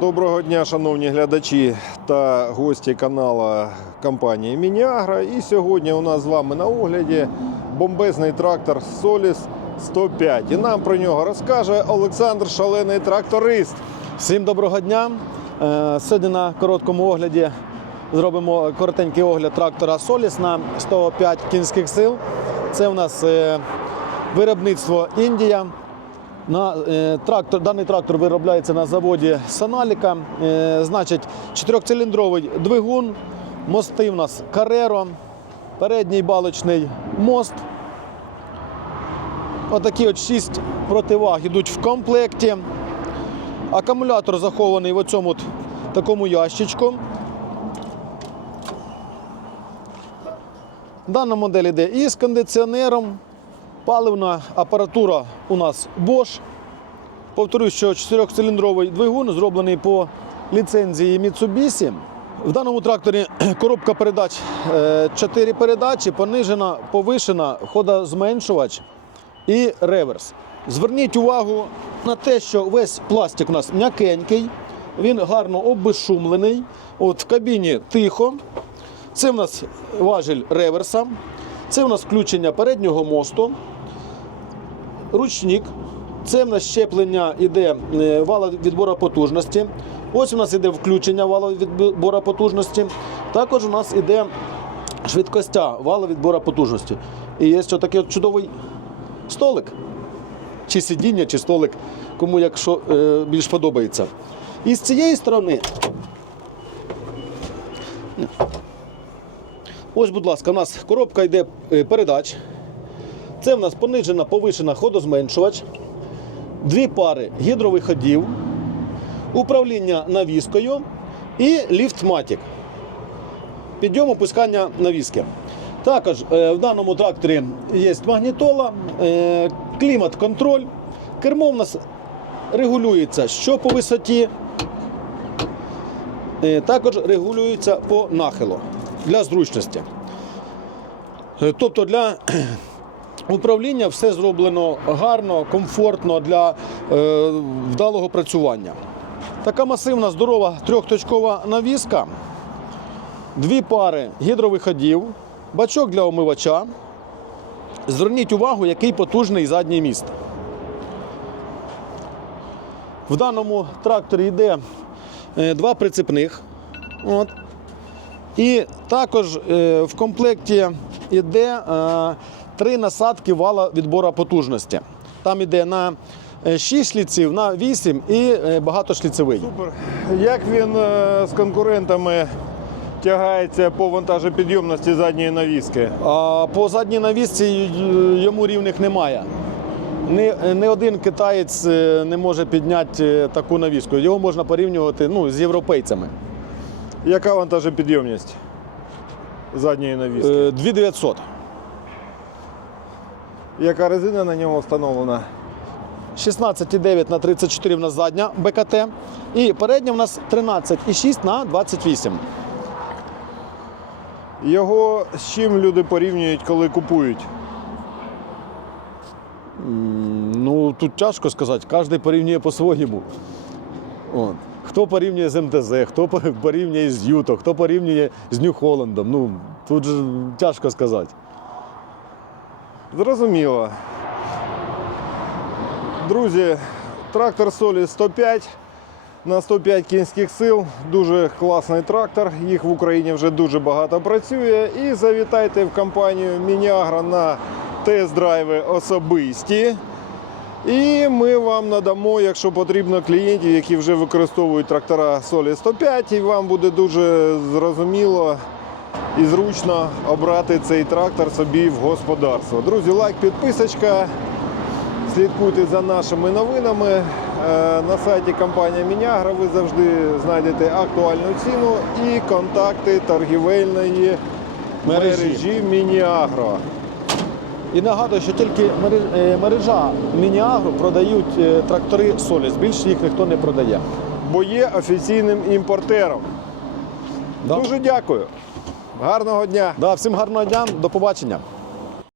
Доброго дня, шановні глядачі та гості каналу компанії Мініагра. І сьогодні у нас з вами на огляді бомбезний трактор Solis 105. І нам про нього розкаже Олександр Шалений тракторист. Всім доброго дня. Е, Сьогодні на короткому огляді зробимо коротенький огляд трактора Solis на 105 кінських сил. Це у нас е, виробництво Індія. На, е, трактор, даний трактор виробляється на заводі Саналіка. Е, значить, чотирьохциліндровий двигун, мости у нас Кареро, передній балочний мост. Отакі от 6 противаг йдуть в комплекті. Акумулятор захований в цьому такому ящичку. Дана модель йде і з кондиціонером. Паливна апаратура у нас Bosch. Повторюю, що 4-циліндровий двигун зроблений по ліцензії Mitsubishi. В даному тракторі коробка передач 4 передачі, понижена, повишена, ходозменшувач і реверс. Зверніть увагу на те, що весь пластик у нас м'якенький, він гарно обезшумлений. От в кабіні тихо. Це в нас важіль реверса, це в нас включення переднього мосту, ручник. Це в нас щеплення іде е, вала відбору потужності. Ось у нас іде включення вала відбору потужності. Також у нас іде швидкостя вала відбору потужності. І є ще такий чудовий столик. Чи сидіння, чи столик, кому як що е, більш подобається. І з цієї сторони. Ось, будь ласка, у нас коробка йде е, передач. Це в нас понижена, повишена ходозменшувач, дві пари гідровиходів, управління навіскою і ліфт-матік. Підйом опускання навіски. Також е, в даному тракторі є магнітола, е, клімат-контроль. Кермо в нас регулюється що по висоті, е, також регулюється по нахилу для зручності. Тобто для управління все зроблено гарно, комфортно для е, вдалого працювання. Така масивна, здорова трьохточкова навіска, дві пари гідровиходів, бачок для омивача. Зверніть увагу, який потужний задній міст. В даному тракторі йде е, два прицепних. От. І також е, в комплекті йде три насадки вала відбору потужності. Там йде на 6 шліців, на 8 і е, багатошліцевий. Супер. Як він е, з конкурентами тягається по вантажопідйомності задньої навіски? А по задній навісці йому рівних немає. Ні, не один китаєць е, не може підняти е, таку навіску. Його можна порівнювати ну, з європейцями. Яка вантажопідйомність задньої навіски? Е, 2900. Яка резина на ньому встановлена? 16,9 на 34 в нас задня БКТ. І передня в нас 13,6 на 28. Його з чим люди порівнюють, коли купують? Ну, тут тяжко сказати, кожен порівнює по-своєму. Хто порівнює з МТЗ, хто порівнює з Юто, хто порівнює з Нью-Холландом. Ну, тут же тяжко сказати. Зрозуміло. Друзі, трактор Солі 105 на 105 кінських сил. Дуже класний трактор. Їх в Україні вже дуже багато працює. І завітайте в компанію Мініагра на тест-драйви особисті. І ми вам надамо, якщо потрібно, клієнтів, які вже використовують трактора Солі 105, і вам буде дуже зрозуміло і зручно обрати цей трактор собі в господарство. Друзі, лайк, підписочка. Слідкуйте за нашими новинами. Е, На сайті компанії Мінягра ви завжди знайдете актуальну ціну і контакти торгівельної мережі, Мережі. Мініагро. І нагадую, що тільки е, мережа Мініагро продають е, трактори Соліс. Більше їх ніхто не продає. Бо є офіційним імпортером. Да? Дуже дякую. Гарного дня! Да, всім гарного дня, до побачення.